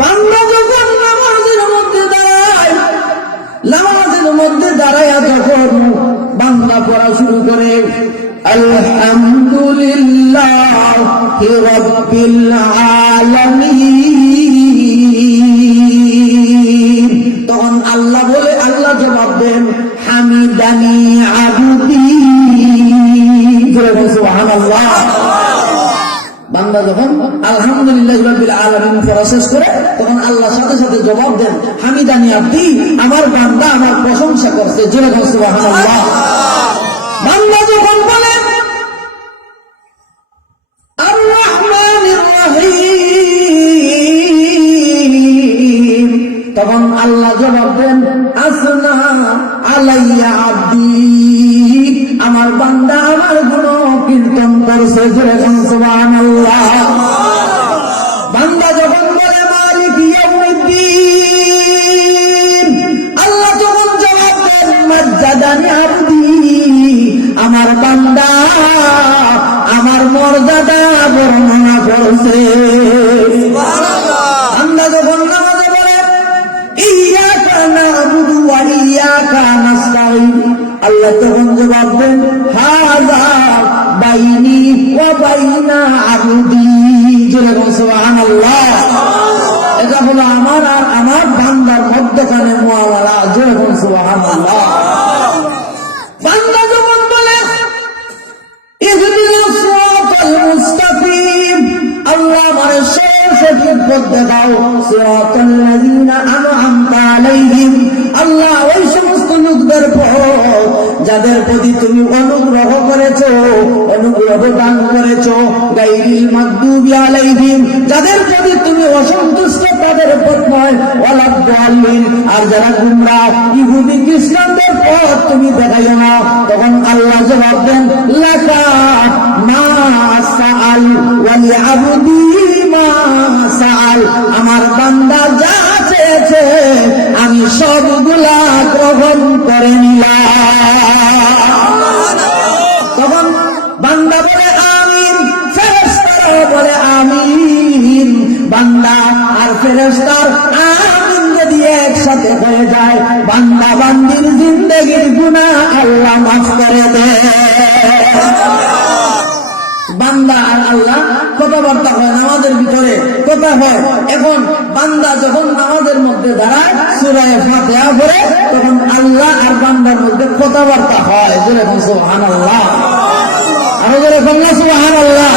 বান্দা যখন নামাজের মধ্যে দাঁড়ায় যখন বান্দা পড়া শুরু করে আলহামদুলিল্লাহি রাব্বিল আলামিন, তখন আল্লাহ বলে, আল্লাহ জবাব দেন হামিদানি আবদি। সুবহানাল্লাহ। বান্দা যখন আলহামদুলিল্লাহি রাব্বিল আলামিন পড়া শেষ করে তখন আল্লাহ সাথে সাথে জবাব দেন হামিদানি আবদি, আমার বান্দা আমার প্রশংসা করছে। জোরে বলুন সুবহানাল্লাহ। বান্দা যখন বলে আর রহমানির রহিম, তখন আল্লাহ জবাব দেন আসনা আলাইয়া আবদি, আমার বান্দা আমার গুণ কীর্তন করছে। জোরে বলুন সুবহানাল্লাহ। বান্দা যখন বলে মালিক ইয়াউমিদ্দিন, আল্লাহ যখন জবাব দেন মাজ্জাদানি আবদি, আমার বান্দা আমার মর্যাদা বর্ণনা করছে। বান্দা যখন নামাজে বলে ইয়্যাকা না'বুদু ওয়া ইয়্যাকা নাস্তাঈন, আল্লাহ তখন জবাব দেন হাযা বাইনি ওয়া বাইনা আবদি। জোরে বলুন সুবহানাল্লাহ। এটা হলো আমার আর আমার বান্দার মধ্যখানে মুআমালা। জোরে বলুন সুবহানাল্লাহ। বান্দা যখন বলে ইহদিনাস সিরাতাল মুস্তাকিম, আল্লাহ আমারে সঠিক পথ দেখাও। সিরাতাল লাযিনা আন'আমতা আলাইহিম, আল্লাহ ওই সমস্ত লোকদের পথ যাদের প্রতি তুমি অনুগ্রহ করেছো, অনুগ্রহ দান করেছো। গায়রিল মাগদুবি আলাইহিম, যাদের প্রতি তুমি অসন্তুষ্ট তাদের পথ নয়। ওয়ালাদ দাল্লিন, আর যারা গুমরাহ ইহুদি খ্রিস্টানদের পথ তুমি দেখাইও না। তখন আল্লাহ জবাব দেন লাকা মা সাআল ওয়া লিআবদি মা সাআল, আমার বান্দা যা চেয়েছে আমি সবগুলা গ্রহণ করে নিলাম। তখন বান্দা বলে আমিন, ফেরেশতারা বলে আমিন। বান্দা আর ফেরেশতার আমিন যদি একসাথে হয়ে যায়, বান্দা বান্দির জিন্দেগির গুনাহ আল্লাহ মাফ করে দেয়। বান্দা আর আল্লাহ কথাবার্তা হয়, নামাজের ভিতরে কথা হয়। এখন বান্দা যখন নামাজের মধ্যে দাঁড়ায় সূরা ফাতিহা পড়ে, তখন আল্লাহ আর বান্দার মধ্যে কথাবার্তা হয়। জোরে বলুন সুবহানাল্লাহ। আরো জোরে বলুন সুবহানাল্লাহ।